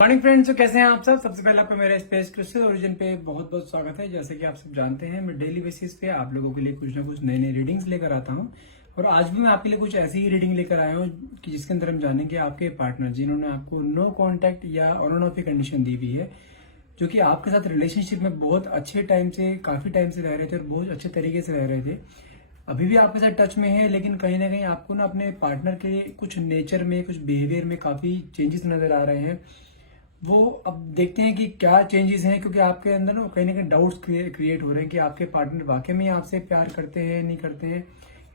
Morning friends, तो कैसे हैं आप सब। सबसे पहले आपका मेरे स्पेस क्रिस्टल ओरिजिन पे बहुत बहुत स्वागत है। जैसे कि आप सब जानते हैं, मैं डेली बेसिस पे आप लोगों के लिए कुछ ना कुछ नई नई रीडिंग्स लेकर आता हूं। और आज भी मैं आपके लिए कुछ ऐसी ही रीडिंग लेकर आया हूं कि जिसके अंदर हम जानेंगे आपके पार्टनर जिन्होंने आपको नो कांटेक्ट या ऑन ऑफ की कंडीशन दी हुई है, जो कि आपके साथ रिलेशनशिप में बहुत अच्छे टाइम से, काफी टाइम से रह रहे थे और बहुत अच्छे तरीके से रह रहे थे। अभी भी आपके साथ टच में है, लेकिन कहीं ना कहीं आपको ना अपने पार्टनर के कुछ नेचर में, कुछ बिहेवियर में काफी चेंजेस नजर आ रहे हैं। वो अब देखते हैं कि क्या चेंजेस हैं, क्योंकि आपके अंदर ना कहीं डाउट्स क्रिएट हो रहे हैं कि आपके पार्टनर वाकई में आपसे प्यार करते हैं, नहीं करते हैं,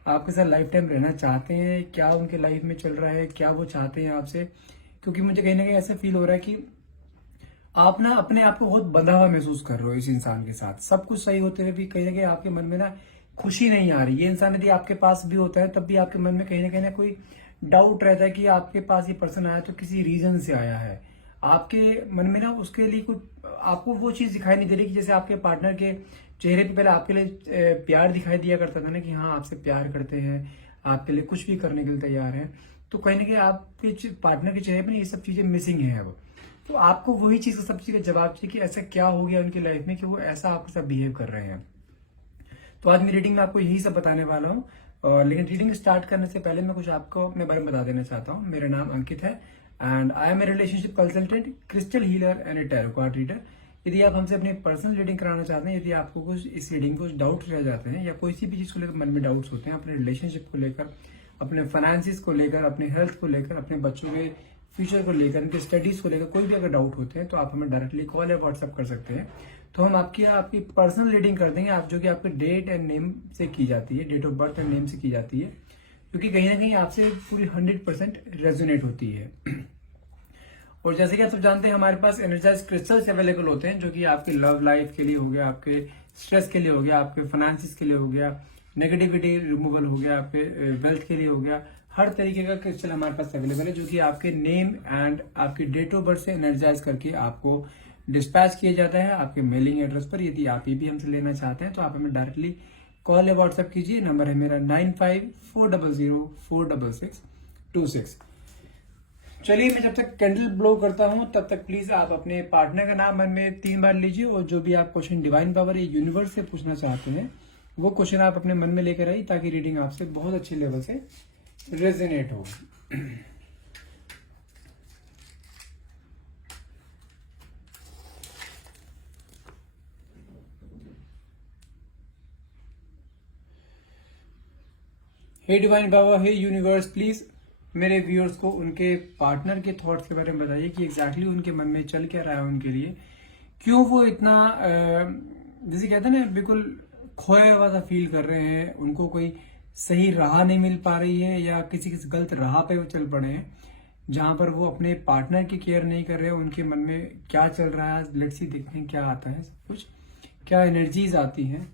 आपके साथ लाइफ टाइम रहना चाहते हैं, क्या उनके लाइफ में चल रहा है, क्या वो चाहते हैं आपसे। क्योंकि मुझे कहीं ना कहीं ऐसा फील हो रहा है कि आप ना अपने आप को बहुत बंधा हुआ महसूस कर रहे हो इस इंसान के साथ। सब कुछ सही होते हुए भी कहीं ना कहीं आपके मन में ना खुशी नहीं आ रही। ये इंसान यदि आपके पास भी होता है तब भी आपके मन में कहीं ना कोई डाउट रहता है कि आपके पास ये पर्सन आया तो किसी रीजन से आया है। आपके मन में ना उसके लिए कुछ, आपको वो चीज दिखाई नहीं दे रही कि जैसे आपके पार्टनर के चेहरे पे पहले आपके लिए प्यार दिखाई दिया करता था ना, कि हाँ आपसे प्यार करते हैं, आपके लिए कुछ भी करने के लिए तैयार हैं। तो कहीं ना कहीं आपके पार्टनर के चेहरे पे ये सब चीजें मिसिंग है अब। तो आपको वही चीज का, सब चीज का जवाब चाहिए कि ऐसा क्या हो गया उनकी लाइफ में कि वो ऐसा आपके साथ बिहेव कर रहे हैं। तो आज मेरी रीडिंग में आपको यही सब बताने वाला हूँ। और लेकिन रीडिंग स्टार्ट करने से पहले मैं कुछ आपको अपने बारे में बता देना चाहता हूँ। मेरा नाम अंकित है and I am a relationship consultant, crystal healer and a tarot card reader. यदि आप हमसे अपनी पर्सनल रीडिंग कराना चाहते हैं, यदि आपको कुछ इस रीडिंग को डाउट रह जाते हैं या कोई सी भी चीज को लेकर मन में डाउट्स होते हैं, अपने रिलेशनशिप को लेकर, अपने फाइनेंसिस को लेकर, अपने हेल्थ को लेकर, अपने बच्चों के फ्यूचर को लेकर, उनके स्टडीज को लेकर, कोई भी अगर डाउट होते हैं तो आप हमें डायरेक्टली कॉल या व्हाट्सएप कर सकते हैं। तो हम आपकी पर्सनल रीडिंग कर देंगे, आप जो कि आपके डेट एंड नेम से की जाती है, date of birth and name से की जाती है, क्योंकि कहीं ना कहीं आपसे पूरी 100% रेजोनेट होती है। और जैसे कि आप सब जानते हैं, हमारे पास एनर्जाइज क्रिस्टल्स अवेलेबल होते हैं, जो कि आपके लव लाइफ के लिए हो गया, आपके स्ट्रेस के लिए हो गया, आपके फाइनेंसिस के लिए हो गया, नेगेटिविटी रिमूवल हो गया, आपके वेल्थ के लिए हो गया। हर तरीके का क्रिस्टल हमारे पास अवेलेबल है, जो कि आपके नेम एंड आपकी डेट ऑफ बर्थ से एनर्जाइज करके आपको डिस्पैच किया जाता है आपके मेलिंग एड्रेस पर। यदि आप ये भी हमसे लेना चाहते हैं तो आप हमें डायरेक्टली कॉल या व्हाट्सएप कीजिए। नंबर है मेरा 9540066626। चलिए, मैं जब तक कैंडल ब्लो करता हूं तब तक प्लीज आप अपने पार्टनर का नाम मन में 3 बार लीजिए, और जो भी आप क्वेश्चन डिवाइन पावर या यूनिवर्स से पूछना चाहते हैं वो क्वेश्चन आप अपने मन में लेकर आइए, ताकि रीडिंग आपसे बहुत अच्छे लेवल से रेजोनेट हो। हे डिवाइन पावर, हे यूनिवर्स, प्लीज मेरे व्यूअर्स को उनके पार्टनर के थॉट्स के बारे में बताइए कि एग्जैक्टली उनके मन में चल क्या रहा है उनके लिए। क्यों वो इतना जैसे कहते हैं ना, बिल्कुल खोया हुआ सा फील कर रहे हैं, उनको कोई सही राह नहीं मिल पा रही है, या किसी किसी गलत राह पे वो चल पड़े हैं जहां पर वो अपने पार्टनर की केयर नहीं कर रहे हैं। उनके मन में क्या चल रहा है, लेट्स सी, देखते हैं क्या आता है, सब कुछ क्या एनर्जीज आती हैं।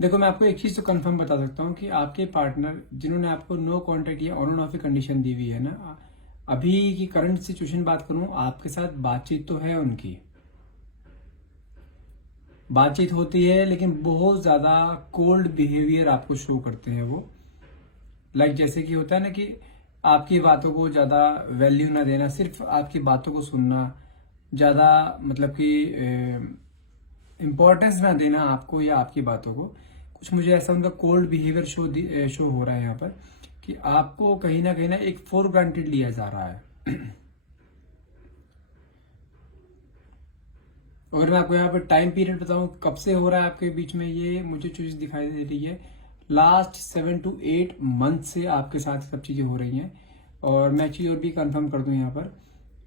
देखो, मैं आपको एक चीज तो कंफर्म बता सकता हूँ कि आपके पार्टनर जिन्होंने आपको नो कॉन्टेक्ट या ऑन ऑफ की कंडीशन दी हुई है ना, अभी की करंट सिचुएशन बात करूं, आपके साथ बातचीत तो है, उनकी बातचीत होती है, लेकिन बहुत ज्यादा कोल्ड बिहेवियर आपको शो करते हैं वो। लाइक जैसे कि होता है ना कि आपकी बातों को ज्यादा वैल्यू ना देना, सिर्फ आपकी बातों को सुनना, ज्यादा मतलब कि इम्पोर्टेंस ना देना आपको या आपकी बातों को। कुछ मुझे ऐसा उनका कोल्ड बिहेवियर शो हो रहा है यहाँ पर, कि आपको कहीं ना एक फॉर ग्रांटेड लिया जा रहा है। अगर मैं आपको यहाँ पर टाइम पीरियड बताऊं कब से हो रहा है आपके बीच में, ये मुझे चीज दिखाई दे रही है लास्ट 7 to 8 मंथ से आपके साथ सब चीजें हो रही हैं। और मैं चीज और भी कंफर्म कर दूं, यहाँ पर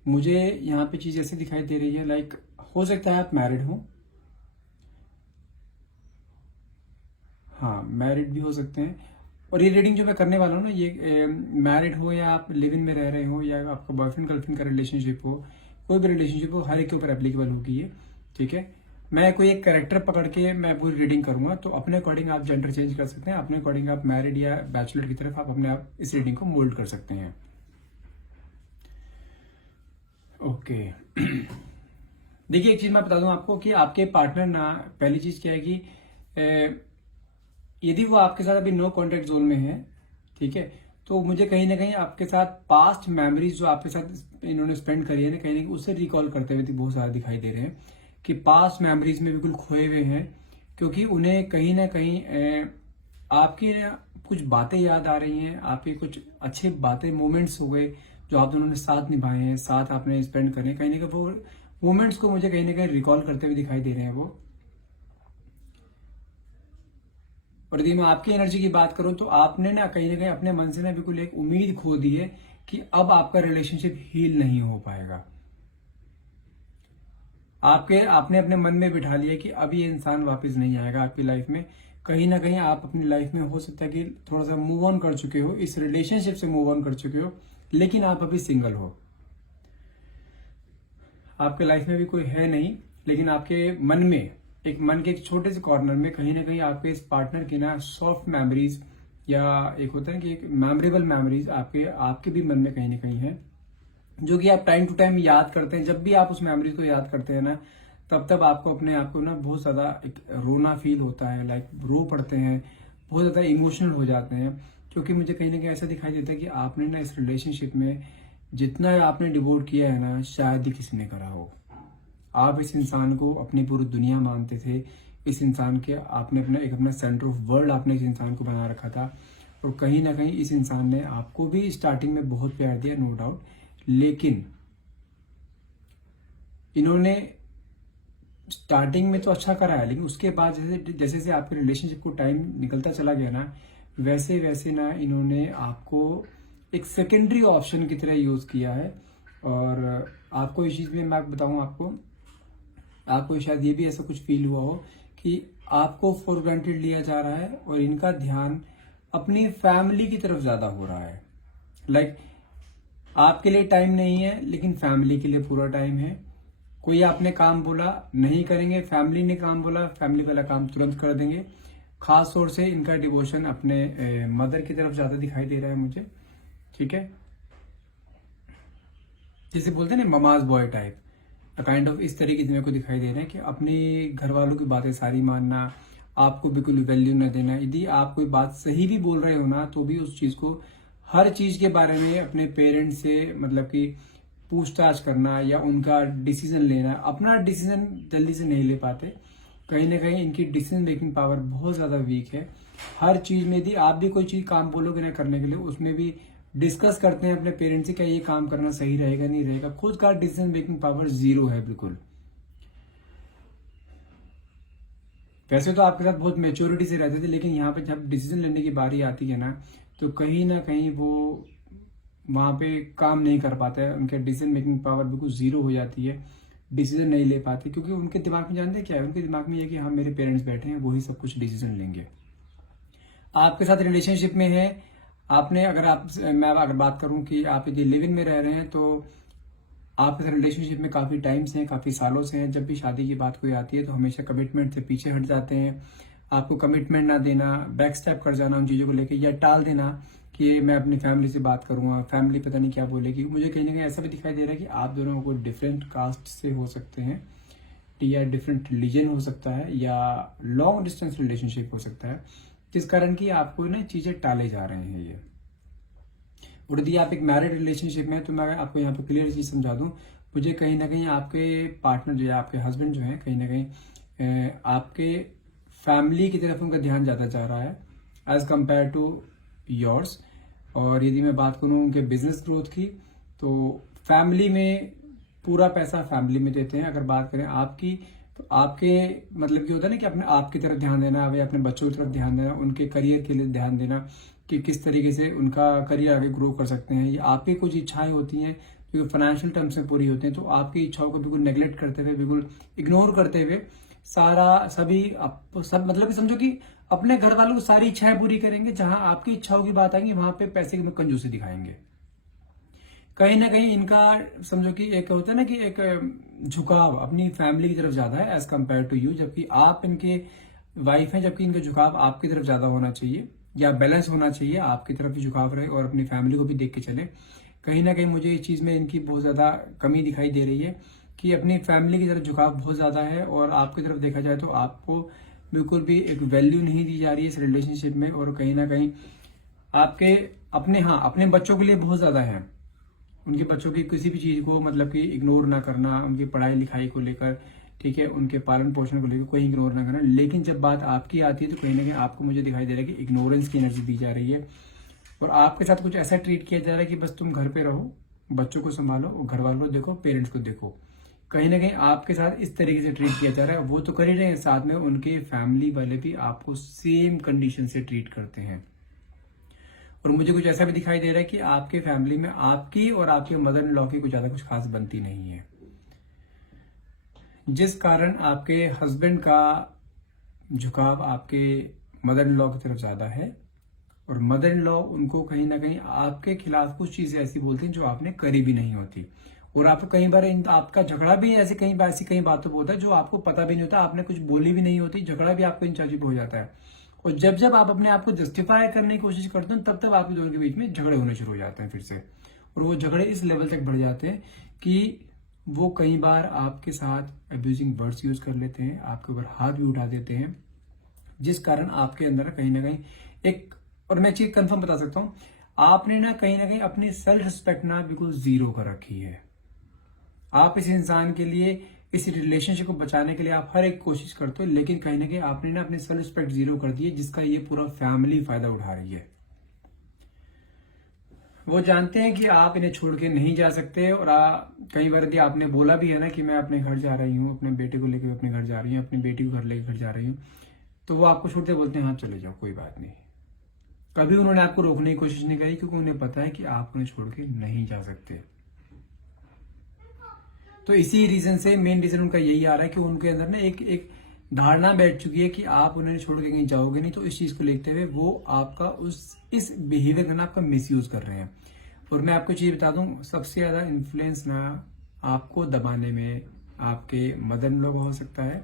मुझे यहाँ पे चीज ऐसे दिखाई दे रही है, लाइक हो सकता है आप मैरिड हो, हाँ मैरिड भी हो सकते हैं। और ये रीडिंग जो मैं करने वाला हूँ ना, ये मैरिड हो या आप लिव इन में रह रहे हो, या आपका बॉयफ्रेंड गर्लफ्रेंड का रिलेशनशिप हो, कोई भी रिलेशनशिप हो, हर एक के ऊपर एप्लीकेबल होगी ये, ठीक है। मैं कोई एक कैरेक्टर पकड़ के मैं पूरी रीडिंग करूंगा, तो अपने अकॉर्डिंग आप जेंडर चेंज कर सकते हैं, अपने अकॉर्डिंग आप मैरिड या बैचलर की तरफ आप अपने आप इस रीडिंग को मोल्ड कर सकते हैं। ओके। देखिए, एक चीज मैं बता दूं आपको कि आपके पार्टनर ना, पहली चीज क्या है कि यदि वो आपके साथ अभी नो कॉन्टेक्ट जोन में है, ठीक है, तो मुझे कहीं ना कहीं आपके साथ पास्ट मेमोरीज जो आपके साथ इन्होंने स्पेंड करी है ना, कहीं ना कहीं उससे रिकॉल करते हुए बहुत सारे दिखाई दे रहे हैं कि पास्ट मेमोरीज में बिल्कुल खोए हुए हैं, क्योंकि उन्हें कहीं ना कहीं आपकी कुछ बातें याद आ रही हैं, आपकी कुछ अच्छी बातें, मोमेंट्स हो गए जो आप दोनों ने साथ निभाए हैं, साथ आपने स्पेंड करे, कहीं ना कहीं वो मोमेंट्स को मुझे कहीं ना कहीं रिकॉल करते हुए दिखाई दे रहे हैं वो। और यदि मैं आपकी एनर्जी की बात करूं तो आपने ना कहीं अपने मन से ना बिल्कुल एक उम्मीद खो दी है कि अब आपका रिलेशनशिप हील नहीं हो पाएगा। आपने अपने मन में बिठा लिया कि अब ये इंसान वापस नहीं आएगा आपकी लाइफ में। कहीं ना कहीं आप अपनी लाइफ में हो सकता है कि थोड़ा सा मूव ऑन कर चुके हो, इस रिलेशनशिप से मूव ऑन कर चुके हो, लेकिन आप अभी सिंगल हो। आपके लाइफ में भी कोई है नहीं, लेकिन आपके मन में मन के एक छोटे से कॉर्नर में कहीं ना कहीं आपके इस पार्टनर की ना सॉफ्ट मेमोरीज, या एक होता है कि एक मेमोरेबल मेमोरीज आपके भी मन में कहीं ना कहीं है, जो कि आप टाइम टू टाइम याद करते हैं। जब भी आप उस मेमोरीज को याद करते हैं ना, तब आपको अपने आप को ना बहुत ज्यादा एक रोना फील होता है, लाइक रो पड़ते हैं, बहुत ज्यादा इमोशनल हो जाते हैं, क्योंकि मुझे कहीं ना कहीं ऐसा दिखाई देता है कि आपने ना इस रिलेशनशिप में जितना आपने डिवोट किया है ना, शायद ही किसी ने करा हो। आप इस इंसान को अपनी पूरी दुनिया मानते थे, इस इंसान के आपने अपना सेंटर ऑफ वर्ल्ड आपने इस इंसान को बना रखा था, और कहीं ना कहीं इस इंसान ने आपको भी स्टार्टिंग में बहुत प्यार दिया, नो डाउट, लेकिन इन्होंने स्टार्टिंग में तो अच्छा करा है, लेकिन उसके बाद जैसे जैसे आपके रिलेशनशिप को टाइम निकलता चला गया ना, वैसे वैसे ना इन्होंने आपको एक सेकेंडरी ऑप्शन की तरह यूज किया है। और आपको इस चीज में मैं बताऊं, आपको शायद ये भी ऐसा कुछ फील हुआ हो कि आपको फॉर ग्रांटेड लिया जा रहा है और इनका ध्यान अपनी फैमिली की तरफ ज्यादा हो रहा है। लाइक आपके लिए टाइम नहीं है, लेकिन फैमिली के लिए पूरा टाइम है। कोई आपने काम बोला नहीं करेंगे, फैमिली ने काम बोला फैमिली वाला काम तुरंत कर देंगे। खास तौर से इनका डिवोशन अपने मदर की तरफ ज्यादा दिखाई दे रहा है मुझे, ठीक है, जिसे बोलते हैं ना mama's boy type, kind of इस तरीके से मेरे को दिखाई दे रहे हैं कि अपने घर वालों की बातें सारी मानना, आपको बिल्कुल वैल्यू न देना। यदि आप कोई बात सही भी बोल रहे हो ना, तो भी उस चीज को, हर चीज के बारे में अपने पेरेंट्स से मतलब कि पूछताछ करना या उनका डिसीजन लेना, अपना डिसीजन जल्दी से नहीं ले पाते। कहीं ना कहीं इनकी डिसीजन मेकिंग पावर बहुत ज्यादा वीक है। हर चीज में यदि आप भी कोई चीज काम बोलोगे ना करने के लिए, उसमें भी डिस्कस करते हैं अपने पेरेंट्स से, क्या ये काम करना सही रहेगा नहीं रहेगा। खुद का डिसीजन मेकिंग पावर जीरो है बिल्कुल। वैसे तो आपके साथ बहुत मेच्योरिटी से रहते थे, लेकिन यहाँ पे जब डिसीजन लेने की बारी आती है ना, तो कहीं ना कहीं वो वहां पे काम नहीं कर पाते हैं। उनके डिसीजन मेकिंग पावर बिल्कुल जीरो हो जाती है, डिसीजन नहीं ले पाते, क्योंकि उनके दिमाग में जानते हैं क्या है, उनके दिमाग में ये कि हाँ मेरे पेरेंट्स बैठे हैं, वही सब कुछ डिसीजन लेंगे। आपके साथ रिलेशनशिप में है, मैं अगर बात करूं कि आप यदि लिविंग में रह रहे हैं, तो आपके साथ रिलेशनशिप में काफी टाइम से हैं, काफी सालों से हैं। जब भी शादी की बात कोई आती है तो हमेशा कमिटमेंट से पीछे हट जाते हैं। आपको कमिटमेंट ना देना, बैक स्टेप कर जाना उन चीजों को लेकर, या टाल देना कि मैं अपनी फैमिली से बात करूंगा, फैमिली पता नहीं क्या बोलेगी। मुझे कहीं ना कहीं ऐसा भी दिखाई दे रहा है कि आप दोनों को डिफरेंट कास्ट से हो सकते हैं, या डिफरेंट रिलीजन हो सकता है, या लॉन्ग डिस्टेंस रिलेशनशिप हो सकता है, जिस कारण की आपको ना चीजें टाले जा रहे हैं ये। और यदि आप एक मैरिड रिलेशनशिप में, तो मैं आपको यहाँ पे क्लियर चीज समझा दूं, मुझे कहीं ना कहीं आपके पार्टनर जो है, आपके हस्बैंड जो है, कहीं ना कहीं आपके फैमिली की तरफ उनका ध्यान ज्यादा जा रहा है एज कंपेयर टू योर्स। और यदि मैं बात करूं उनके बिजनेस ग्रोथ की, तो फैमिली में पूरा पैसा फैमिली में देते हैं। अगर बात करें आपकी, तो आपके मतलब क्या होता है ना कि अपने आप की तरफ ध्यान देना, या अपने बच्चों की तरफ ध्यान देना, उनके करियर के लिए ध्यान देना कि किस तरीके से उनका करियर आगे ग्रो कर सकते हैं। या आपकी कुछ इच्छाएं होती हैं जो फाइनेंशियल टर्म्स में पूरी होती हैं, तो आपकी इच्छाओं को बिल्कुल नेग्लेक्ट करते हुए, बिल्कुल इग्नोर करते हुए सब मतलब कि समझो कि अपने घर वालों को सारी इच्छाएं पूरी करेंगे। जहां आपकी इच्छाओं की बात आएगी, वहां पे पैसे की कंजूसी दिखाएंगे। कहीं ना कहीं इनका समझो कि एक होता है ना कि एक झुकाव अपनी फैमिली की तरफ ज्यादा है एज कंपेयर टू यू, जबकि आप इनके वाइफ हैं, जबकि इनका झुकाव आपकी तरफ ज्यादा होना चाहिए, या बैलेंस होना चाहिए, आपकी तरफ भी झुकाव रहे और अपनी फैमिली को भी देख के चले। कहीं ना कहीं मुझे इस चीज में इनकी बहुत ज्यादा कमी दिखाई दे रही है कि अपनी फैमिली की तरफ झुकाव बहुत ज्यादा है, और आपकी तरफ देखा जाए तो आपको बिल्कुल भी एक वैल्यू नहीं दी जा रही है इस रिलेशनशिप में, और कहीं ना कहीं आपके अपने बच्चों के लिए बहुत ज्यादा है। उनके बच्चों की किसी भी चीज को मतलब कि इग्नोर ना करना, उनकी पढ़ाई लिखाई को लेकर, ठीक है, उनके पालन पोषण को लेकर कोई इग्नोर ना करना। लेकिन जब बात आपकी आती है तो कहीं ना कहीं आपको मुझे दिखाई दे रहा है कि इग्नोरेंस की एनर्जी दी जा रही है, और आपके साथ कुछ ऐसा ट्रीट किया जा रहा है कि बस तुम घर पे रहो, बच्चों को संभालो और घर वालों को देखो, पेरेंट्स को देखो। कहीं ना कहीं आपके साथ इस तरीके से ट्रीट किया जा रहा है। वो तो कर ही रहे हैं, साथ में उनके फैमिली वाले भी आपको सेम कंडीशन से ट्रीट करते हैं। और मुझे कुछ ऐसा भी दिखाई दे रहा है कि आपके फैमिली में आपकी और आपके मदर इन लॉ की कुछ ज्यादा कुछ खास बनती नहीं है, जिस कारण आपके हस्बैंड का झुकाव आपके मदर इन लॉ की तरफ ज्यादा है, और मदर इन लॉ उनको कहीं ना कहीं आपके खिलाफ कुछ चीजें ऐसी बोलती हैं जो आपने करी भी नहीं होती। और आपको कई बार आपका झगड़ा भी ऐसे कई बार ऐसी कई बातों पर होता है जो आपको पता भी नहीं होता, आपने कुछ बोली भी नहीं होती, झगड़ा भी आपको इंचार्जिब हो जाता है। और जब जब आप अपने आप को जस्टिफाई करने की कोशिश करते हो तब तब आपके दोनों के बीच में झगड़े होने शुरू हो जाते हैं फिर से, और वो झगड़े इस लेवल तक बढ़ जाते हैं कि वो कई बार आपके साथ अब्यूजिंग वर्ड्स यूज कर लेते हैं, आपके ऊपर हाथ भी उठा देते हैं, जिस कारण आपके अंदर कहीं ना कहीं एक, और मैं चीज कंफर्म बता सकता हूं, आपने ना कहीं अपनी सेल्फ रिस्पेक्ट ना बिल्कुल जीरो कर रखी है। आप इस इंसान के लिए, इस रिलेशनशिप को बचाने के लिए आप हर एक कोशिश करते हो, लेकिन कहीं ना कहीं आपने ना अपनी सेल्फ रिस्पेक्ट जीरो कर दी है, जिसका ये पूरा फैमिली फायदा उठा रही है। वो जानते हैं कि आप इन्हें छोड़ के नहीं जा सकते, और कई बार यदि आपने बोला भी है ना कि मैं अपने घर जा रही हूँ, अपने बेटे को लेकर अपने घर जा रही हूँ, अपनी बेटी को घर लेकर घर जा रही हूँ, तो वो आपको छोड़ते बोलते हैं हाँ चले जाओ कोई बात नहीं। कभी उन्होंने आपको रोकने की कोशिश नहीं करी, क्योंकि उन्हें पता है कि आप उन्हें छोड़ के नहीं जा सकते। तो इसी रीजन से, मेन रीजन उनका यही आ रहा है कि उनके अंदर ना एक धारणा बैठ चुकी है कि आप उन्हें छोड़ के कहीं जाओगे नहीं। तो इस चीज को लेते हुए वो आपका इस बिहेवियर का ना आपका मिसयूज कर रहे हैं। और मैं आपको चीज बता दूं, सबसे ज्यादा इन्फ्लुएंस ना आपको दबाने में आपके मदर इन लॉ का हो सकता है,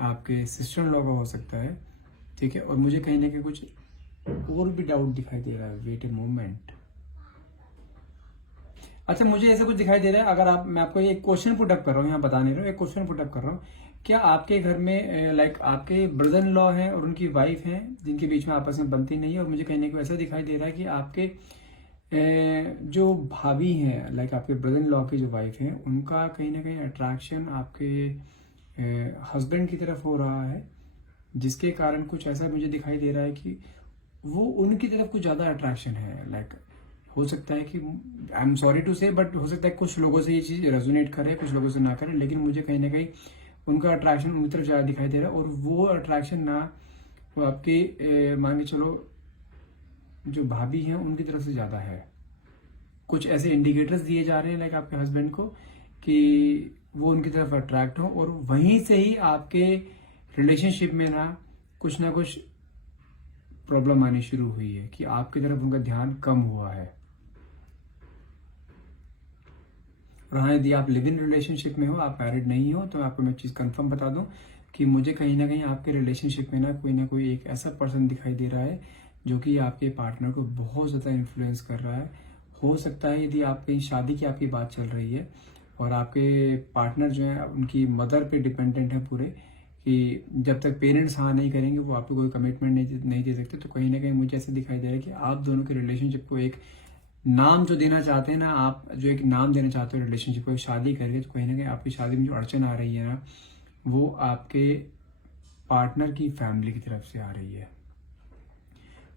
आपके सिस्टर इन लॉ का हो सकता है, ठीक है। और मुझे कहीं ना कहीं कुछ और भी डाउट दिखाई दे रहा है। Wait a moment. अच्छा, मुझे ऐसा कुछ दिखाई दे रहा है, अगर मैं आपको एक क्वेश्चन पुटअप कर रहा हूँ, यहाँ बता नहीं रहा हूँ, एक क्वेश्चन पुटअप कर रहा हूँ। क्या आपके घर में लाइक आपके ब्रदर इन लॉ हैं और उनकी वाइफ हैं जिनके बीच में आपस में बनती नहीं है? और मुझे कहीं ना कहीं ऐसा दिखाई दे रहा है कि आपके जो भाभी हैं, लाइक आपके ब्रदर इन लॉ की जो वाइफ हैं, उनका कहीं ना कहीं अट्रैक्शन आपके हस्बैंड की तरफ हो रहा है, जिसके कारण कुछ ऐसा मुझे दिखाई दे रहा है कि वो उनकी तरफ कुछ ज्यादा अट्रैक्शन है। लाइक हो सकता है कि, आई एम सॉरी टू से, बट हो सकता है कुछ लोगों से ये चीज रेजोनेट करे, कुछ लोगों से ना करे, लेकिन मुझे कहीं ना कहीं उनका अट्रैक्शन उनकी तरफ ज्यादा दिखाई दे रहा है। और वो अट्रैक्शन ना वो आपके मान के चलो जो भाभी हैं उनकी तरफ से ज्यादा है। कुछ ऐसे इंडिकेटर्स दिए जा रहे हैं लाइक आपके हस्बैंड को कि वो उनकी तरफ अट्रैक्ट हो, और वहीं से ही आपके रिलेशनशिप में ना कुछ प्रॉब्लम आनी शुरू हुई है कि आपकी तरफ उनका ध्यान कम हुआ है। और हाँ, यदि आप लिव इन रिलेशनशिप में हो, आप मैरिड नहीं हो, तो आपको मैं चीज कंफर्म बता दूं कि मुझे कहीं ना कहीं आपके रिलेशनशिप में ना कोई एक ऐसा पर्सन दिखाई दे रहा है जो कि आपके पार्टनर को बहुत ज्यादा इन्फ्लुएंस कर रहा है। हो सकता है यदि आप कहीं शादी की आपकी बात चल रही है और आपके पार्टनर जो है उनकी मदर पे डिपेंडेंट है पूरे, कि जब तक पेरेंट्स हाँ नहीं करेंगे वो आपको कोई कमिटमेंट नहीं दे सकते। तो कहीं ना कहीं मुझे ऐसा दिखाई दे रहा है कि आप दोनों के रिलेशनशिप को एक नाम जो देना चाहते हैं ना, आप जो एक नाम देना चाहते हो रिलेशनशिप को, शादी करके, तो कहीं ना कहीं आपकी शादी में जो अड़चन आ रही है ना, वो आपके पार्टनर की फैमिली की तरफ से आ रही है।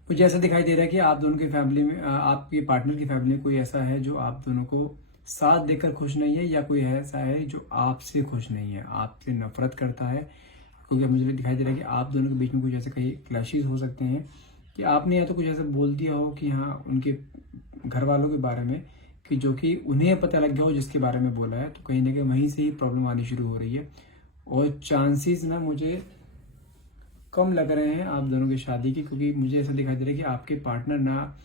मुझे ऐसा दिखाई दे रहा है कि आप दोनों की फैमिली में, आपके पार्टनर की फैमिली में कोई ऐसा है जो आप दोनों को साथ देकर खुश नहीं है, या कोई ऐसा है जो आपसे खुश नहीं है, आपसे नफरत करता है। क्योंकि मुझे दिखाई दे रहा है कि आप दोनों के बीच में कुछ ऐसे कई क्लैशेस हो सकते हैं कि आपने या तो कुछ ऐसा बोल दिया हो कि हाँ उनके घर वालों के बारे में, कि जो कि उन्हें पता लग गया हो जिसके बारे में बोला है, तो कहीं ना कहीं वहीं से ही प्रॉब्लम आनी शुरू हो रही है। और चांसेस ना मुझे कम लग रहे हैं आप दोनों की शादी की, क्योंकि मुझे ऐसा दिखाई दे रहा है कि आपके पार्टनर ना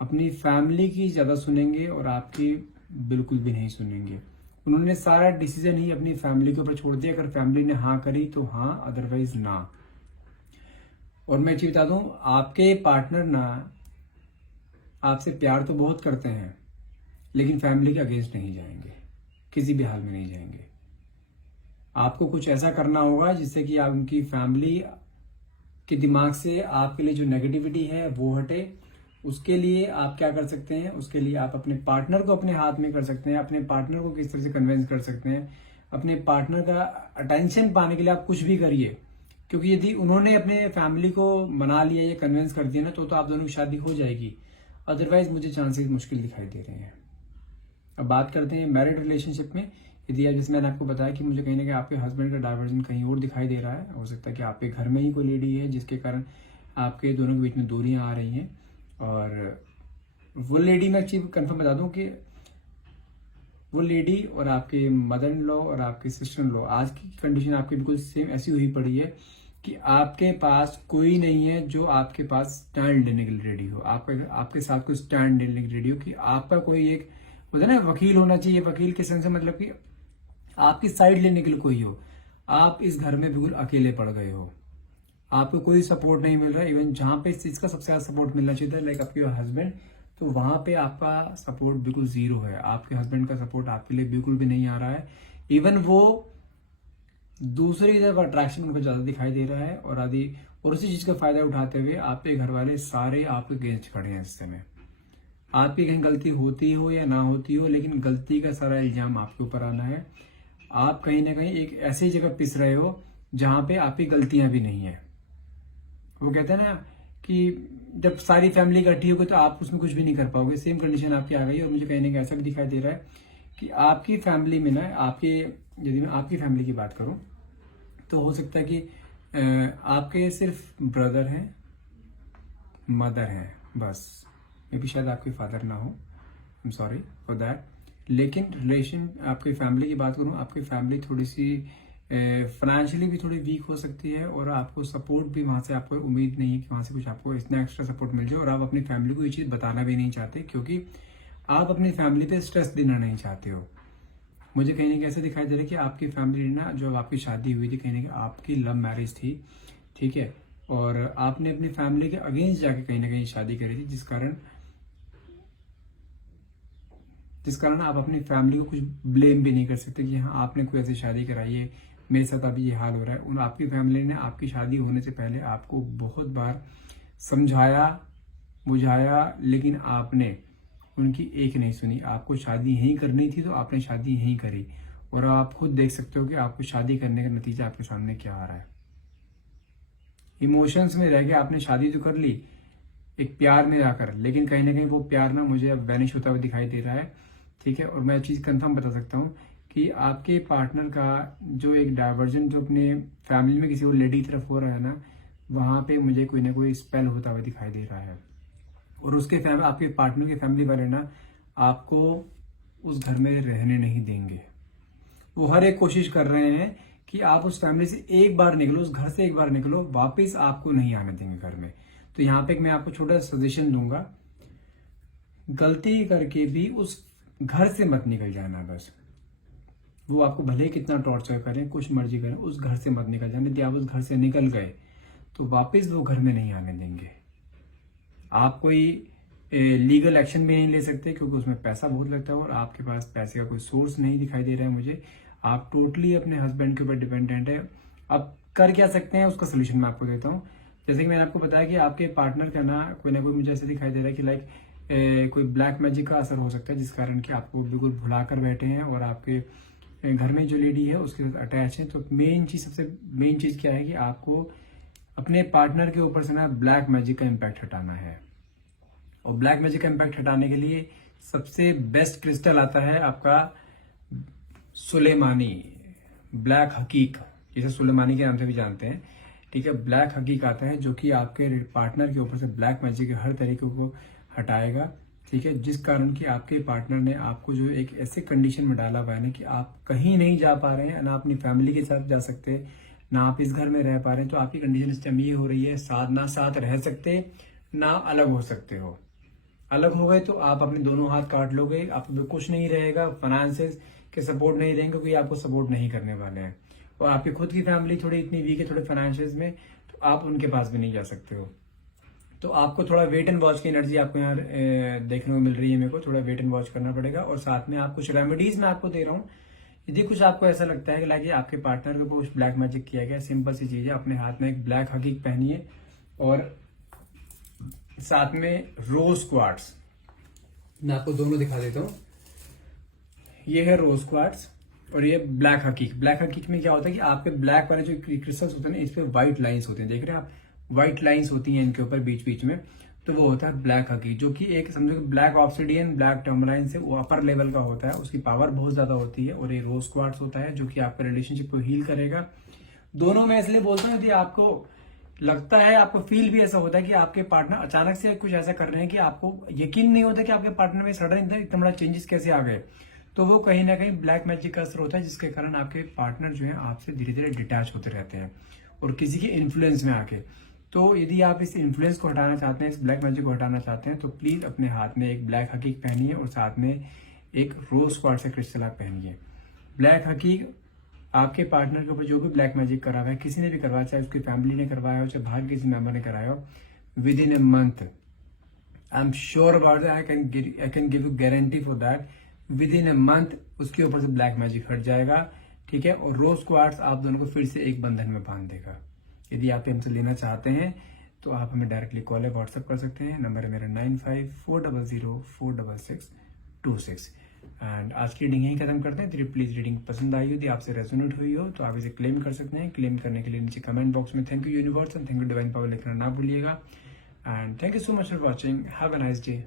अपनी फैमिली की ज्यादा सुनेंगे और आपकी बिल्कुल भी नहीं सुनेंगे। उन्होंने सारा डिसीजन ही अपनी फैमिली के ऊपर छोड़ दिया। अगर फैमिली ने हाँ करी तो हाँ, अदरवाइज ना। और मैं चीज बता दूं, आपके पार्टनर ना आपसे प्यार तो बहुत करते हैं, लेकिन फैमिली के अगेंस्ट नहीं जाएंगे, किसी भी हाल में नहीं जाएंगे। आपको कुछ ऐसा करना होगा जिससे कि आप उनकी फैमिली कि दिमाग से आपके लिए जो नेगेटिविटी है वो हटे। उसके लिए आप क्या कर सकते हैं, उसके लिए आप अपने पार्टनर को अपने हाथ में कर सकते हैं। अपने पार्टनर को किस तरह से कन्विंस कर सकते हैं, अपने पार्टनर का अटेंशन पाने के लिए आप कुछ भी करिए, क्योंकि यदि उन्होंने अपने फैमिली को मना लिया या कन्विंस कर दिया ना, तो आप दोनों की शादी हो जाएगी। अदरवाइज मुझे चांसेस मुश्किल दिखाई दे रहे हैं। अब बात करते हैं मैरिड रिलेशनशिप में। यदि जैसे मैंने आपको बताया कि मुझे कहीं ना कहीं आपके हस्बैंड का डाइवर्जन कहीं और दिखाई दे रहा है, हो सकता है कि आपके घर में ही कोई लेडी है जिसके कारण आपके दोनों के बीच में दूरियां आ रही हैं। और वो लेडी, मैं चीज कंफर्म बता दूं कि वो लेडी और आपके मदर इन लॉ और आपके सिस्टर इन लॉ, आज की कंडीशन आपकी बिल्कुल सेम ऐसी हुई पड़ी है कि आपके पास कोई नहीं है जो आपके पास स्टैंड लेने के लिए रेडी हो, आपके साथ कोई स्टैंड लेने के लिए रेडी हो। कि आपका कोई एक होता है ना, वकील होना चाहिए। वकील के सेंस से मतलब कि आपकी साइड लेने के लिए कोई हो। आप इस घर में बिल्कुल अकेले पड़ गए हो, आपको कोई सपोर्ट नहीं मिल रहा। इवन जहां पे इस चीज का सबसे ज्यादा सपोर्ट मिलना चाहिए था, लाइक आपके हस्बैंड, तो वहां पे आपका सपोर्ट बिल्कुल जीरो है। आपके हस्बैंड का सपोर्ट आपके लिए बिल्कुल भी नहीं आ रहा है। इवन वो दूसरी तरफ अट्रैक्शन उनको ज्यादा दिखाई दे रहा है और उसी चीज का फायदा उठाते हुए आपके घर वाले सारे आपके अगेंस्ट खड़े हैं इस समय। आपकी कहीं गलती होती हो या ना होती हो, लेकिन गलती का सारा इल्जाम आपके ऊपर आना है। आप कहीं ना कहीं एक ऐसी जगह पिस रहे हो जहां पे आपकी गलतियां भी नहीं है। वो कहते हैं ना कि जब सारी फैमिली इकट्ठी होगी तो आप उसमें कुछ भी नहीं कर पाओगे। सेम कंडीशन आपकी आ गई। और मुझे कहीं ना कहीं ऐसा भी दिखाई दे रहा है कि आपकी फैमिली में ना, यदि मैं आपकी फैमिली की बात करूं तो हो सकता है कि आपके सिर्फ ब्रदर हैं, मदर हैं, बस। मे भी शायद आपके फादर ना हो, I am sorry for that. लेकिन रिलेशन, आपकी फैमिली की बात करूं, आपकी फैमिली थोड़ी सी फाइनेंशियली भी थोड़ी वीक हो सकती है और आपको सपोर्ट भी वहां से, आपको उम्मीद नहीं है कि वहां से कुछ आपको इतना एक्स्ट्रा सपोर्ट मिल जाए। और आप अपनी फैमिली को ये चीज बताना भी नहीं चाहते, क्योंकि आप अपनी फैमिली पे स्ट्रेस देना नहीं चाहते हो। मुझे कहीं ना कहीं ऐसा दिखाई दे रहा है कि आपकी फैमिली ना, जो आपकी शादी हुई थी, कहीं ना कहीं आपकी लव मैरिज थी, ठीक है, और आपने अपनी फैमिली के अगेंस्ट जाके कहीं ना कहीं शादी करी थी, जिस कारण आप अपनी फैमिली को कुछ ब्लेम भी नहीं कर सकते कि हाँ आपने कोई ऐसी शादी कराई है, मेरे साथ अभी ये हाल हो रहा है। उन आपकी फैमिली ने आपकी शादी होने से पहले आपको बहुत बार समझाया, बुझाया, लेकिन आपने उनकी एक नहीं सुनी। आपको शादी यहीं करनी थी तो आपने शादी यहीं करी। और आप खुद देख सकते हो कि आपको शादी करने का नतीजा आपके सामने क्या आ रहा है। इमोशंस में रह के आपने शादी तो कर ली एक प्यार में आकर, लेकिन कहीं ना कहीं वो प्यार ना मुझे अब वैनिश होता हुआ दिखाई दे रहा है, ठीक है। और मैं चीज कंफर्म बता सकता हूँ कि आपके पार्टनर का जो एक डाइवर्जन जो अपने फैमिली में किसी और लेडी की तरफ हो रहा है ना, वहां पे मुझे कोई ना कोई स्पेल होता हुआ दिखाई दे रहा है। और आपके पार्टनर की फैमिली वाले ना आपको उस घर में रहने नहीं देंगे। वो हर एक कोशिश कर रहे हैं कि आप उस फैमिली से एक बार निकलो, उस घर से एक बार निकलो, वापस आपको नहीं आने देंगे घर में। तो यहाँ पे मैं आपको छोटा सा सजेशन दूंगा, गलती करके भी उस घर से मत निकल जाना। बस वो आपको भले ही कितना टॉर्चर करें, कुछ मर्जी करें, उस घर से मत निकल जाने। यदि आप उस घर से निकल गए तो वापस वो घर में नहीं आने देंगे। आप कोई लीगल एक्शन भी नहीं ले सकते, क्योंकि उसमें पैसा बहुत लगता है और आपके पास पैसे का कोई सोर्स नहीं दिखाई दे रहा है मुझे। आप टोटली अपने हस्बैंड के ऊपर डिपेंडेंट है। अब कर क्या सकते हैं, उसका सोल्यूशन मैं आपको देता हूँ। जैसे कि मैंने आपको बताया कि आपके पार्टनर का ना कोई मुझे ऐसे दिखाई दे रहा है कि लाइक कोई ब्लैक मैजिक का असर हो सकता है, जिस कारण कि आपको बिल्कुल भुला कर बैठे हैं और आपके घर में जो लेडी है उसके साथ अटैच है। तो सबसे मेन चीज क्या है कि आपको अपने पार्टनर के ऊपर से ना ब्लैक मैजिक का इम्पैक्ट हटाना है। और ब्लैक मैजिक का इम्पैक्ट हटाने के लिए सबसे बेस्ट क्रिस्टल आता है आपका सुलेमानी, ब्लैक हकीक, जिसे सुलेमानी के नाम से भी जानते हैं, ठीक है। ब्लैक हकीक आता है जो कि आपके पार्टनर के ऊपर से ब्लैक मैजिक के हर तरीके को हटाएगा, ठीक है। जिस कारण कि आपके पार्टनर ने आपको जो एक ऐसे कंडीशन में डाला हुआ है ना कि आप कहीं नहीं जा पा रहे हैं, ना अपनी फैमिली के साथ जा सकते, ना आप इस घर में रह पा रहे हैं। तो आपकी कंडीशन इस टाइम ये हो रही है, ना साथ रह सकते, ना अलग हो सकते हो। अलग हो गए तो आप अपने दोनों हाथ काट लोगे, आपको कुछ नहीं रहेगा, फाइनेंसेस के सपोर्ट नहीं देंगे, क्योंकि आपको सपोर्ट नहीं करने वाले हैं। और आपकी खुद की फैमिली थोड़ी इतनी वीक है थोड़े फाइनेंशियल्स में, तो आप उनके पास भी नहीं जा सकते हो। तो आपको थोड़ा वेट एंड वॉच की एनर्जी आपको यहाँ देखने को मिल रही है। मेरे को थोड़ा वेट एंड वॉच करना पड़ेगा। और साथ में आप कुछ रेमेडीज मैं आपको दे रहा हूँ। यदि कुछ आपको ऐसा लगता है कि लाइक आपके पार्टनर के ऊपर ब्लैक मैजिक किया गया, सिंपल सी चीज है, अपने हाथ में एक ब्लैक हकीक पहनिए और साथ में रोज क्वार्ट्स। मैं आपको दोनों दिखा देता हूँ। ये है रोज क्वार्ट्स और ये ब्लैक हकीक। ब्लैक हकीक में क्या होता है कि आपके ब्लैक वाले जो क्रिस्टल्स होते हैं ना, इस पे व्हाइट लाइंस होते हैं, देख रहे हैं आप, व्हाइट लाइंस होती हैं इनके ऊपर बीच बीच में, तो वो होता है ब्लैक हकीक, जो कि एक समझो कि ब्लैक ऑब्सिडियन, ब्लैक टर्मलाइन से वो अपर लेवल का होता है, उसकी पावर बहुत ज्यादा होती है। और ये रोज क्वार्ट्स होता है जो कि आपके रिलेशनशिप को हील करेगा। दोनों मैं इसलिए बोलता हूँ, यदि आपको लगता है, आपको फील भी ऐसा होता है कि आपके पार्टनर अचानक से कुछ ऐसा कर रहे हैं कि आपको यकीन नहीं होता कि आपके पार्टनर में सडन इतना बड़ा चेंजेस कैसे आ गए, तो वो कहीं ना कहीं ब्लैक मैजिक का असर होता है, जिसके कारण आपके पार्टनर जो है आपसे धीरे धीरे डिटैच होते रहते हैं और किसी के इन्फ्लुएंस में आके। तो यदि आप इस इन्फ्लुएंस को हटाना चाहते हैं, इस ब्लैक मैजिक को हटाना चाहते हैं, तो प्लीज अपने हाथ में एक ब्लैक हकीक पहनिए और साथ में एक रोज क्वार्ट्ज का क्रिस्टल आप पहनिए। ब्लैक हकीक आपके पार्टनर के ऊपर जो भी ब्लैक मैजिक करा हुआ है, किसी ने भी करवाया, चाहे उसकी फैमिली ने करवाया हो, चाहे बाहर किसी मेंबर ने कराया हो, with in a month, I am sure about that, I can give you guarantee for that, with in a month उसके ऊपर से ब्लैक मैजिक हट जाएगा, ठीक है। और रोज क्वार्ट्ज आप दोनों को फिर से एक बंधन में बांध देगा। यदि आप हमसे लेना चाहते हैं तो आप हमें डायरेक्टली कॉल या व्हाट्सएप कर सकते हैं। नंबर है मेरा 9540046626। एंड आज की रीडिंग यहीं खत्म करते हैं। तो प्लीज रीडिंग पसंद आई हो, यदि आपसे रेजोनेट हुई हो तो आप इसे क्लेम कर सकते हैं। क्लेम करने के लिए नीचे कमेंट बॉक्स में thank you universe and thank you divine power लिखना ना भूलिएगा। And thank you so much for watching. Have a nice day.